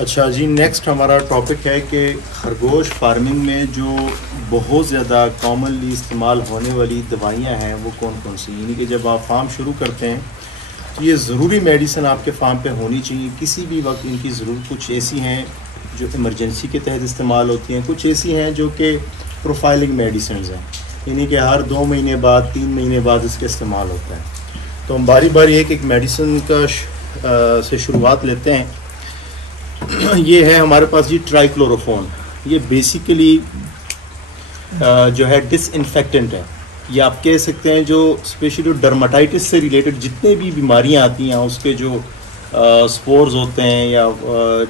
अच्छा जी, नेक्स्ट हमारा टॉपिक है कि खरगोश फार्मिंग में जो बहुत ज़्यादा कॉमनली इस्तेमाल होने वाली दवाइयाँ हैं वो कौन कौन सी, यानी कि जब आप फार्म शुरू करते हैं तो ये ज़रूरी मेडिसिन आपके फार्म पे होनी चाहिए किसी भी वक्त इनकी ज़रूरत। कुछ ऐसी हैं जो इमरजेंसी के तहत इस्तेमाल होती हैं, कुछ ऐसी हैं जो कि प्रोफाइलिंग मेडिसिन हैं, यानी कि हर 2 महीने बाद 3 महीने बाद इसका इस्तेमाल होता है। तो हम बारी बारी एक मेडिसिन का से शुरुआत लेते हैं। ये है हमारे पास जी ट्राइक्लोरोफोन। ये बेसिकली जो है डिसइंफेक्टेंट है। ये आप कह सकते हैं जो स्पेशली डर्माटाइटिस से रिलेटेड जितने भी बीमारियां आती हैं उसके जो स्पोर्स होते हैं या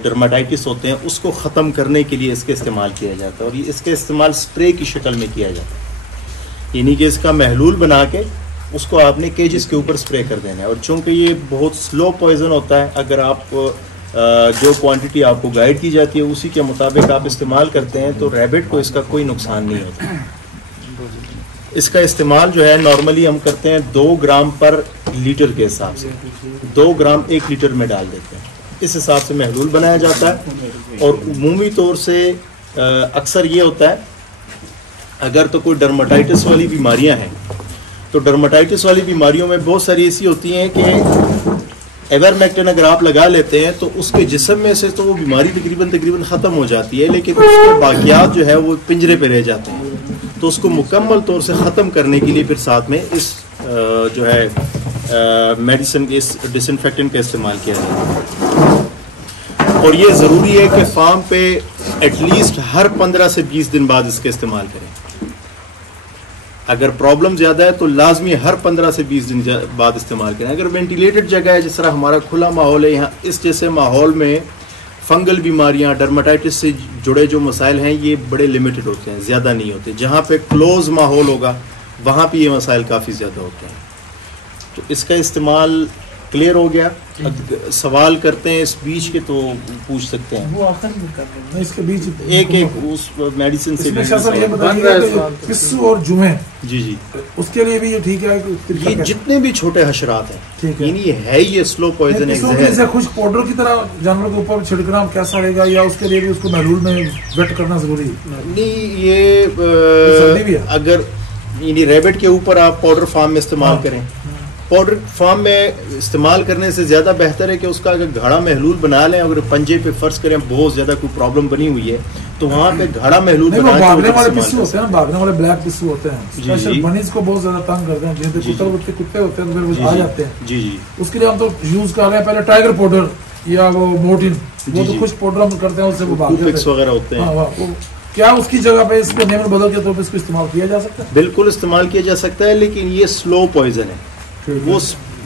डर्माटाइटिस होते हैं उसको ख़त्म करने के लिए इसका इस्तेमाल किया जाता है। और ये इसका इस्तेमाल स्प्रे की शक्ल में किया जाता है, यानी कि इसका महलूल बना के उसको आपने केजेस के ऊपर स्प्रे कर देना है। और चूँकि ये बहुत स्लो पॉइजन होता है, अगर आप जो क्वांटिटी आपको गाइड की जाती है उसी के मुताबिक आप इस्तेमाल करते हैं तो रैबिट को इसका कोई नुकसान नहीं होता। इसका इस्तेमाल जो है नॉर्मली हम करते हैं 2 ग्राम पर लीटर के हिसाब से, 2 ग्राम 1 लीटर में डाल देते हैं। इस हिसाब से महलूल बनाया जाता है। और उमूमी तौर से अक्सर ये होता है अगर तो कोई डर्माटाइटिस वाली बीमारियां हैं तो डर्माटाइटिस वाली बीमारियों में बहुत सारी ऐसी होती हैं कि एवरमेक्टिन अगर आप लगा लेते हैं तो उसके जिस्म में से तो वो बीमारी तकरीबन ख़त्म हो जाती है, लेकिन उसके बाकियात जो है वो पिंजरे पे रह जाते हैं। तो उसको मुकम्मल तौर से ख़त्म करने के लिए फिर साथ में इस जो है मेडिसिन के इस डिसइंफेक्टेंट का इस्तेमाल किया जाता है। और ये ज़रूरी है कि फार्म पे एटलीस्ट हर 15 से 20 दिन बाद इसका इस्तेमाल करें। अगर प्रॉब्लम ज़्यादा है तो लाजमी हर 15 से 20 दिन बाद इस्तेमाल करें। अगर वेंटिलेटेड जगह है, जिस तरह हमारा खुला माहौल है, यहाँ इस जैसे माहौल में फंगल बीमारियाँ डर्माटाइटिस से जुड़े जो मसाइल हैं ये बड़े लिमिटेड होते हैं, ज़्यादा नहीं होते। जहाँ पे क्लोज माहौल होगा वहाँ पे ये मसाइल काफ़ी ज़्यादा होते हैं। तो इसका इस्तेमाल क्लियर हो गया। सवाल करते हैं इस बीच के तो पूछ सकते हैं। वो आखिर में कर रहे हैं इसके बीच एक उस मेडिसिन से पिस्सू और जुमे जी उसके लिए भी ये ठीक है। ये जितने भी छोटे हशरात हैं यानी है ये स्लो पॉइजन है। खुश्क पाउडर की तरह जानवर के ऊपर छिड़कना कैसा रहेगा या उसके लिए भी उसको महलूल में वेट करना जरूरी है? नहीं, ये अगर यानी रैबिट के ऊपर आप पाउडर फार्म में इस्तेमाल करें, पाउडर फार्म में इस्तेमाल करने से ज़्यादा बेहतर है कि उसका अगर गाढ़ा महलूल बना लें। अगर पंजे पे फर्ज करें बहुत ज़्यादा कोई प्रॉब्लम बनी हुई है तो वहाँ पे गाढ़ा महलूल बना के भागने वाले पिस्सू होते हैं, भागने वाले ब्लैक पिस्सू होते हैं, स्पेशल बनीज को बहुत ज़्यादा तंग करते हैं, जैसे कुत्ते होते हैं तो फिर आ जाते हैं। जी जी, उसके लिए हम तो यूज कर रहे हैं पहले टाइगर पाउडर या वो मोर्टिन, वो तो कुछ पाउडर हम करते हैं उससे वो भागते वगैरह होते हैं। क्या उसकी जगह पे इसको नेमर बदल के तौर पर इसको इस्तेमाल किया जा सकता है? बिल्कुल इस्तेमाल किया जा सकता है, लेकिन ये स्लो पॉइजन है,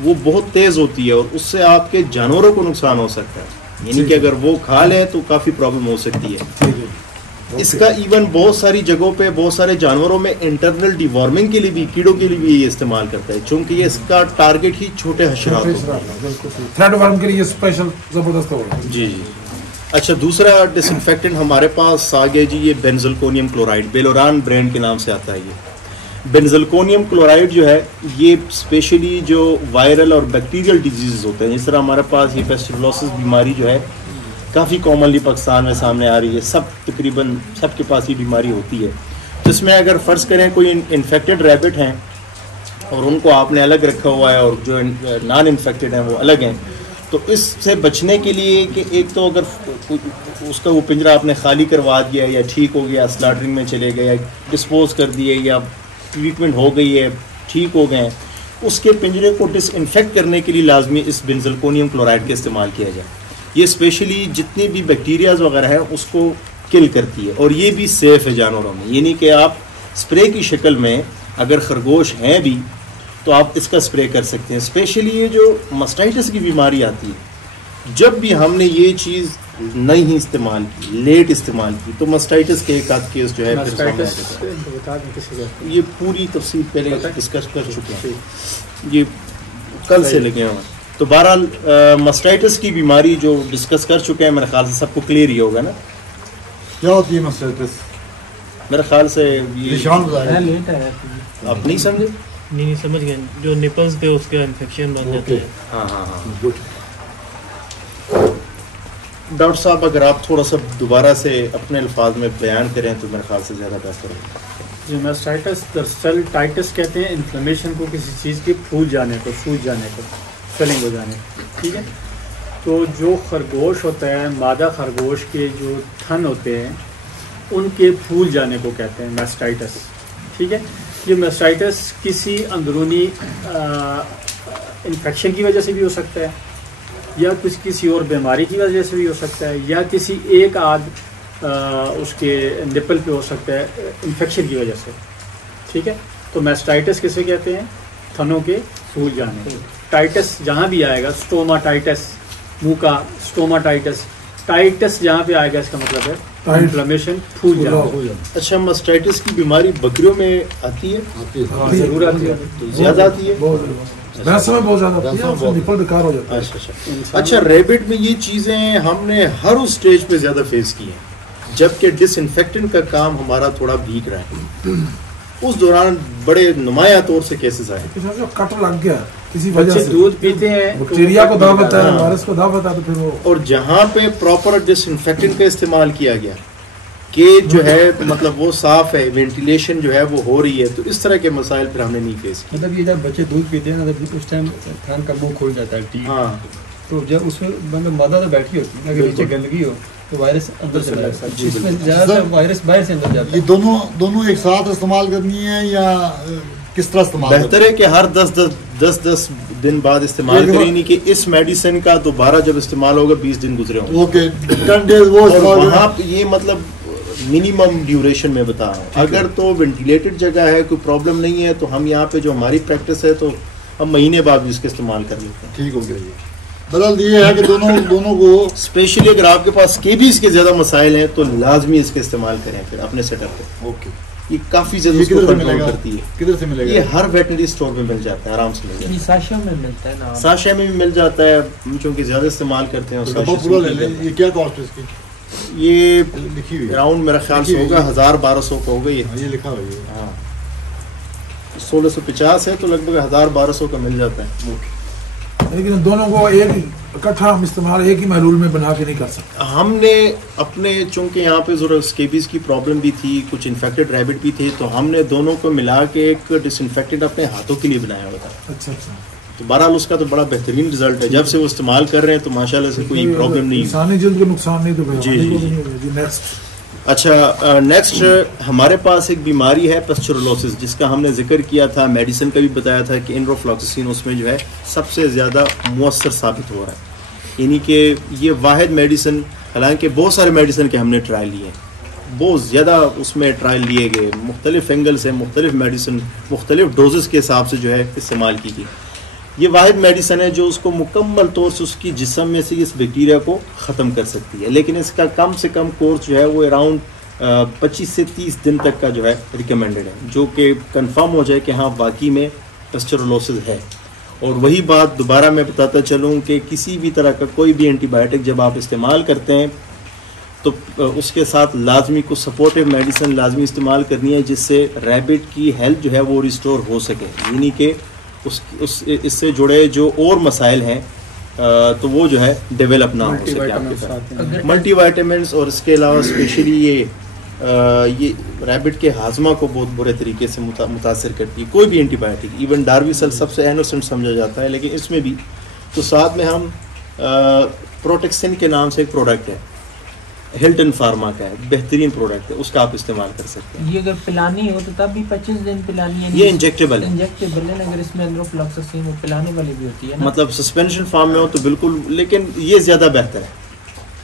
वो बहुत तेज होती है और उससे आपके जानवरों को नुकसान हो सकता है। यानी कि अगर वो खा ले तो काफी प्रॉब्लम हो सकती है। इसका इवन बहुत सारी जगहों पे बहुत सारे जानवरों में इंटरनल डिवॉर्मिंग के लिए भी, कीड़ों के लिए भी ये इस्तेमाल करता है, क्योंकि ये इसका टारगेट ही छोटे हशरात होते हैं। थ्रेड वर्म के लिए स्पेशल जबरदस्त होगा। जी जी। अच्छा, दूसरा डिसइंफेक्टेंट हमारे पास आ गया जी, ये बेंजोलकोनियम क्लोराइड, बेलोरान ब्रांड के नाम से आता है। ये बेंजोलकोनियम क्लोराइड जो है ये स्पेशली जो वायरल और बैक्टीरियल डिजीज़ होते हैं, जिस तरह हमारे पास ये फेस्टिवलोसिस बीमारी जो है काफ़ी कॉमनली पाकिस्तान में सामने आ रही है, तकरीबन सबके पास ये बीमारी होती है। जिसमें अगर फ़र्ज़ करें कोई इन्फेक्टेड रैबिट हैं और उनको आपने अलग रखा हुआ है और जो नॉन इन्फेक्टेड हैं वो अलग हैं, तो इससे बचने के लिए कि एक तो अगर उसका वो पिंजरा आपने खाली करवा दिया या ठीक हो गया, स्लॉटरिंग में चले गए या डिस्पोज कर दिए या ट्रीटमेंट हो गई है, ठीक हो गए, उसके पिंजरे को डिसइंफेक्ट करने के लिए लाजमी इस बेंजोलकोनियम क्लोराइड का इस्तेमाल किया जाए। ये स्पेशली जितनी भी बैक्टीरियाज वगैरह है उसको किल करती है और ये भी सेफ है जानवरों में। यानी कि आप स्प्रे की शक्ल में अगर खरगोश हैं भी तो आप इसका स्प्रे कर सकते हैं। स्पेशली ये जो मास्टाइटिस की बीमारी आती है, जब भी हमने ये चीज़ नहीं इस्तेमाल की, लेट इस्तेमाल की, तो मास्टाइटिस के एक आध केस जो है फिर ये पूरी तफसील पहले डिस्कस कर चुके हैं, ये कल से लगे हुए। तो बहरहाल मास्टाइटिस की बीमारी जो डिस्कस कर चुके हैं, मेरे ख्याल से सबको क्लियर ही होगा ना क्या होती है मास्टाइटिस। मेरे ख्याल से ये आप नहीं समझे? नहीं समझ गए, जो निपल्स पे उसका इन्फेक्शन बन जाता है। हाँ हाँ हाँ, गुड। डॉक्टर साहब अगर आप थोड़ा सा दोबारा से अपने अल्फाज में बयान करें तो मेरे ख्याल से ज़्यादा बेहतर होगा। जी, मास्टाइटिस दरअसल टाइटस कहते हैं इन्फ्लेमेशन को, किसी चीज़ के फूल जाने को, सूज जाने को, स्वेलिंग हो जाने को, ठीक है। तो जो खरगोश होता है, मादा खरगोश के जो थन होते हैं उनके फूल जाने को कहते हैं मास्टाइटिस, ठीक है। ये मास्टाइटिस किसी अंदरूनी इन्फेक्शन की वजह से भी हो सकता है, या किसी और बीमारी की वजह से भी हो सकता है, या किसी एक आध उसके निपल पे हो सकता है इन्फेक्शन की वजह से, ठीक है। तो मास्टाइटिस किसे कहते हैं? थनों के फूल जाने। टाइटस जहाँ भी आएगा, स्टोमाटाइटिस मुंह का, स्टोमाटाइटिस, टाइटस जहाँ पे आएगा इसका मतलब है इन्फ्लेमेशन, फूल जाना। अच्छा, मास्टाइटिस की बीमारी बकरियों में आती है? जरूर आती है, ज़्यादा आती है, भैंसों में बहुत ज़्यादा आती है, निपल बेकार हो जाता है। अच्छा, रैबिट में ये चीज़ें हमने हर उस स्टेज पे ज़्यादा फेस की हैं, जबकि डिसइंफेक्टेंट का काम हमारा थोड़ा भीग रहा है। उस दौरान बड़े नुमाया तौर से केसेस आए, कट लग गया किसी वजह से, दूध पीते हैं, बैक्टीरिया को दावत है, वायरस को दावत है, तो फिर वो, और जहाँ पे प्रॉपर डिसइंफेक्टेंट का इस्तेमाल किया गया कि जो है मतलब वो साफ है, वेंटिलेशन जो है वो हो रही है, तो इस तरह के मसाइल फिर हमने नहीं फेस किए। मतलब ये जब बच्चे दूध पीते हैं ना, उस टाइम खान का मुंह खुल जाता है, ठीक। हाँ, तो जब उसमें मतलब मादा तो बैठी होती है, अगर नीचे गंदगी हो तो वायरस अंदर चला जाता है, इसमें ज़्यादातर वायरस बाहर से अंदर जाता है। ये दोनों एक साथ इस्तेमाल करनी है या किस तरह इस्तेमाल? बेहतर है कि हर 10 दिन बाद इस्तेमाल करें, नहीं कि इस मेडिसिन का दोबारा जब इस्तेमाल होगा 20 दिन गुजरे होंगे। ओके, 10 डेज वो वहाँ ये मतलब मिनिमम ड्यूरेशन में बता रहा हूँ। अगर तो वेंटिलेटेड जगह है, कोई प्रॉब्लम नहीं है, तो हम यहाँ पे जो हमारी प्रैक्टिस है तो हम महीने बाद भी इसका इस्तेमाल कर लेते हैं। ठीक हो गया। बदल दिए है कि दोनों को स्पेशली अगर आपके पास स्केबीज के ज्यादा मसाइल हैं तो लाजमी इसका इस्तेमाल करें फिर अपने सेटअप पे। ओके, ये काफी ज्यादा उसको कंट्रोल करती है। किधर से मिलेगा? ये हर वेटनरी स्टोर में मिल जाता है, आराम से मिल जाता है। साशा में मिलता है ना, साशा में भी मिल जाता है, चूंकि ज्यादा इस्तेमाल करते हैं। तो पूरा ले लें। ये क्या कॉस्ट है इसकी? ये लिखी हुई अराउंड मेरा ख्याल से होगा 1000-1200 का होगा ये लिखा हुआ है। हाँ, 1650 है तो लगभग 1000-1200 का मिल जाता है। लेकिन दोनों को एक इकट्ठा हम इस्तेमाल एक ही महलूल में बना के नहीं कर सकते। हमने अपने चूंकि यहाँ पे जरूर स्केबीज की प्रॉब्लम भी थी, कुछ इन्फेक्टेड रैबिट भी थे, तो हमने दोनों को मिला के एक डिसइंफेक्टेंट अपने हाथों के लिए बनाया हुआ था। अच्छा अच्छा, तो बहरहाल उसका तो बड़ा बेहतरीन रिजल्ट है। जब से वो इस्तेमाल कर रहे हैं तो माशाल्लाह से कोई प्रॉब्लम नहीं है। इंसानी जल्द को नुकसान नहीं, तो जी, जी, जी। नेक्स्ट, अच्छा, नेक्स्ट हमारे पास एक बीमारी है पास्चुरोलोसिस, जिसका हमने जिक्र किया था, मेडिसिन का भी बताया था कि एनरोफ्लॉक्सिसिन उसमें जो है सबसे ज़्यादा मुअस्सर साबित हो रहा है। यानी कि ये वाहिद मेडिसिन, हालांकि बहुत सारे मेडिसिन के हमने ट्रायल लिए, बहुत ज़्यादा उसमें ट्रायल लिए गए, मुख्तलिफ एंगल से मुख्तलिफ मेडिसिन मुख्तलिफ डोजेस के हिसाब से जो है इस्तेमाल की गई। ये वाहिद मेडिसिन है जो उसको मुकम्मल तौर से उसकी जिस्म में से इस बैक्टीरिया को ख़त्म कर सकती है, लेकिन इसका कम से कम कोर्स जो है वो अराउंड 25 से 30 दिन तक का जो है रिकमेंडेड है, जो कि कंफर्म हो जाए कि हाँ वाकई में पास्चुरोलोसिस है। और वही बात दोबारा मैं बताता चलूँ कि किसी भी तरह का कोई भी एंटीबायोटिक जब आप इस्तेमाल करते हैं तो उसके साथ लाजमी को सपोर्टिव मेडिसिन लाजमी इस्तेमाल करनी है, जिससे रैबिट की हेल्थ जो है वो रिस्टोर हो सके। यानी कि इससे जुड़े जो और मसाइल हैं तो वो जो है डेवलप ना हो सके आपके पास। मल्टीवाइटामिन्स और इसके अलावा स्पेशली ये रैबिट के हाजमा को बहुत बुरे तरीके से मुतासर करती है कोई भी एंटीबायोटिक। इवन डार्विसल सबसे इनोसेंट समझा जाता है, लेकिन इसमें भी तो साथ में हम प्रोटेक्सिन के नाम से एक प्रोडक्ट है, हिल्टन फार्मा का है, बेहतरीन प्रोडक्ट है, उसका आप इस्तेमाल कर सकते हैं। ये अगर पिलानी हो तो तब भी 25 दिन पिलानी है। ये इंजेक्टेबल है, इंजेक्टेबल है। अगर इसमें एनरोफ्लॉक्सिसिन वो पिलाने वाली भी होती है ना, मतलब सस्पेंशन फॉर्म में हो तो बिल्कुल, लेकिन ये ज़्यादा बेहतर है।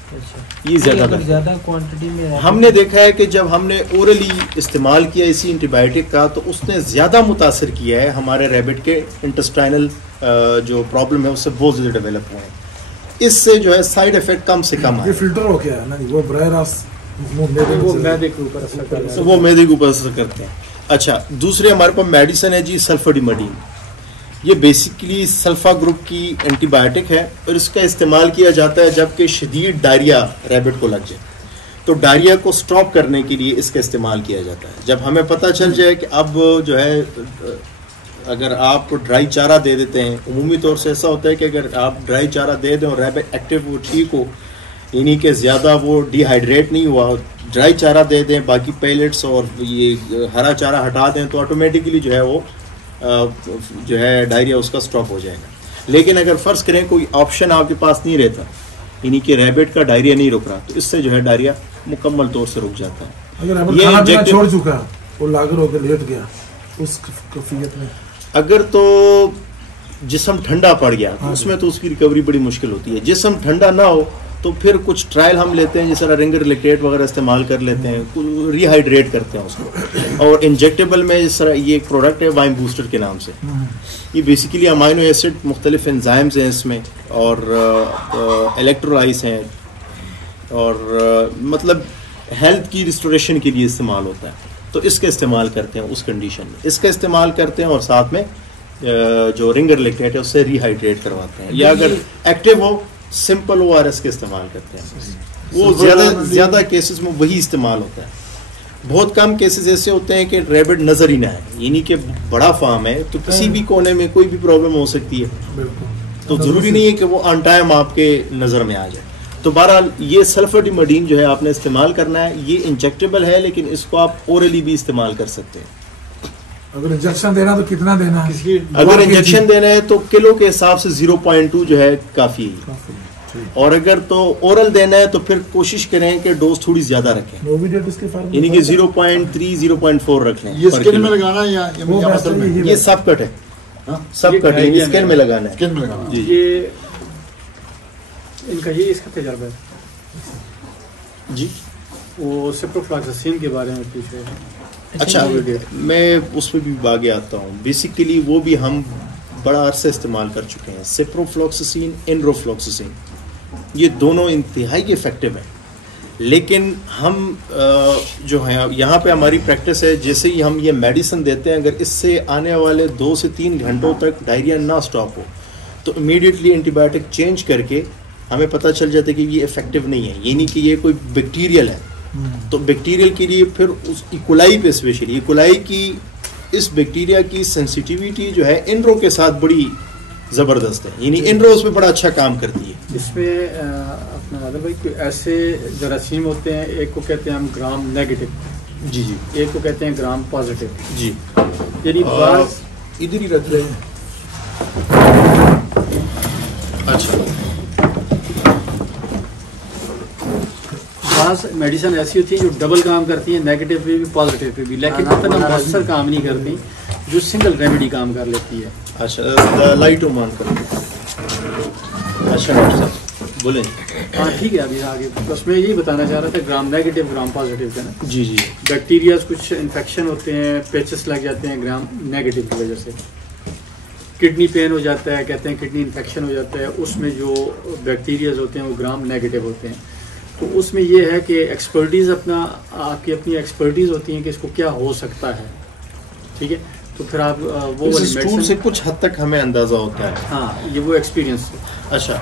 अच्छा, ये ज़्यादा क्वांटिटी में हमने देखा है कि जब हमने ओरली इस्तेमाल किया इसी एंटीबायोटिक का तो उसने ज़्यादा मुतासर किया है हमारे रैबिट के इंटेस्टाइनल जो प्रॉब्लम है उससे बहुत ज़्यादा डेवलप हुए हैं। इससे जो है साइड इफेक्ट कम से कम है। ये फिल्टर हो गया है ना, वो बराह रास्त वो मैदे के ऊपर असर करते हैं, वो मैदे के ऊपर असर करते हैं। अच्छा, दूसरे हमारे पास मेडिसिन है जी सल्फाडिमाइड। ये बेसिकली सल्फा ग्रुप की एंटीबायोटिक है और इसका इस्तेमाल किया जाता है जबकि शदीद डायरिया रैबिट को लग जाए, तो डायरिया को स्टॉप करने के लिए इसका इस्तेमाल किया जाता है। जब हमें पता चल जाए कि अब जो है अगर आप ड्राई चारा दे देते हैं, उमूमी तौर से ऐसा होता है कि अगर आप ड्राई चारा दे दें और रैबिट एक्टिव वो ठीक हो, यानी कि ज़्यादा वो डिहाइड्रेट नहीं हुआ, ड्राई चारा दे दें, बाकी पैलेट्स और ये हरा चारा हटा दें तो ऑटोमेटिकली जो है वो जो है डायरिया उसका स्टॉप हो जाएगा। लेकिन अगर फ़र्ज़ करें कोई ऑप्शन आपके पास नहीं रहता, यानी कि रैबिट का डायरिया नहीं रुक रहा, तो इससे जो है डायरिया मुकम्मल तौर से रुक जाता है। अगर ये खाना पीना छोड़ चुका है वो लागर होकर लेट गया उस कैफियत में, अगर तो जिस्म ठंडा पड़ गया तो उसमें तो उसकी रिकवरी बड़ी मुश्किल होती है। जिस्म ठंडा ना हो तो फिर कुछ ट्रायल हम लेते हैं, जिस तरह रिंगर लिक्टेट वगैरह इस्तेमाल कर लेते हैं, रिहाइड्रेट करते हैं उसको। और इंजेक्टेबल में जिस तरह ये एक प्रोडक्ट है वाइम बूस्टर के नाम से, ये बेसिकली अमाइनो एसिड मुख्तलिफ एंजाइम्स हैं इसमें और इलेक्ट्रोलाइट्स हैं और मतलब हेल्थ की रिस्टोरेशन के लिए इस्तेमाल होता है। तो इसका इस्तेमाल करते हैं उस कंडीशन में, इसका इस्तेमाल करते हैं और साथ में जो रिंगर लिक्टेट है उससे रिहाइड्रेट करवाते हैं। या अगर एक्टिव हो सिंपल ORS के इस्तेमाल करते हैं, वो ज़्यादा केसेस में वही इस्तेमाल होता है। बहुत कम केसेस ऐसे होते हैं कि रैबिट नज़र ही ना आए, यानी कि बड़ा फार्म है तो किसी भी कोने में कोई भी प्रॉब्लम हो सकती है, तो ज़रूरी नहीं है कि वो ऑन टाइम आपके नज़र में आ जाए। तो बहरहाल ये सल्फाडिमडीन जो है आपने इस्तेमाल करना है, ये इंजेक्टेबल है लेकिन इसको आप ओरली भी इस्तेमाल कर सकते हैं। अगर इंजेक्शन देना तो कितना देना है? अगर इंजेक्शन देना है तो किलो के हिसाब से 0.2 जो है काफ़ी है, और अगर तो ओरल देना है तो फिर कोशिश करें कि डोज थोड़ी ज्यादा रखें, यानी कि 0.3 0.4 रख लें। ये स्किन में लगाना है या मसल में? ये सब कट है, सब कट है, स्किन में लगाना है। स्किन में लगाना जी। ये इनका ये इसका तजर्बा है जी, वो सिप्रोफ्लॉक्सासिन के बारे में पूछ रहे हैं। अच्छा, मैं उस पर भी आगे आता हूँ। बेसिकली वो भी हम बड़ा अरसा इस्तेमाल कर चुके हैं, सिप्रोफ्लॉक्सासिन, एनरोफ्लॉक्सासिन, ये दोनों इंतहाई इफेक्टिव हैं। लेकिन हम जो है यहाँ पे हमारी प्रैक्टिस है, जैसे ही हम ये मेडिसिन देते हैं, अगर इससे आने वाले 2 से 3 घंटों तक डायरिया ना स्टॉप हो तो इमीडिएटली एंटीबायोटिक चेंज करके हमें पता चल जाता है कि ये इफेक्टिव नहीं है, यानी कि ये कोई बैक्टीरियल है। तो बैक्टीरियल के लिए फिर उस इकोलाई पे, स्पेशली इकोलाई की इस बैक्टीरिया की सेंसिटिविटी जो है एनरो के साथ बड़ी ज़बरदस्त है, यानी एनरो उसमें बड़ा अच्छा काम करती है। इसमें अपना आदर भाई कोई ऐसे जरासीम होते हैं, एक को कहते हैं हम ग्राम नेगेटिव, जी जी, एक को कहते हैं ग्राम पॉजिटिव जी, यानी इधर ही रख रहे हैं। अच्छा, मेडिसिन ऐसी होती है जो डबल काम करती है, नेगेटिव पे भी पॉजिटिव पे भी, लेकिन इतना मौसर काम नहीं करती जो सिंगल रेमेडी काम कर लेती है। अच्छा, लाइट ऑन कर। अच्छा डॉक्टर साहब बोलें। हाँ ठीक है, अभी आगे बस मैं यही बताना चाह रहा था, ग्राम नेगेटिव ग्राम पॉजिटिव का ना। जी जी, बैक्टीरिया कुछ इन्फेक्शन होते हैं, पेचेस लग जाते हैं ग्राम नेगेटिव की वजह से, किडनी पेन हो जाता है, कहते हैं किडनी इन्फेक्शन हो जाता है, उसमें जो बैक्टीरियाज होते हैं वो ग्राम नेगेटिव होते हैं। तो उसमें ये है कि एक्सपर्टीज़ आपकी अपनी एक्सपर्टीज़ होती है कि इसको क्या हो सकता है, ठीक है। तो फिर आप वो स्टूल से कुछ हद तक हमें अंदाजा होता है। हाँ, ये वो एक्सपीरियंस। अच्छा,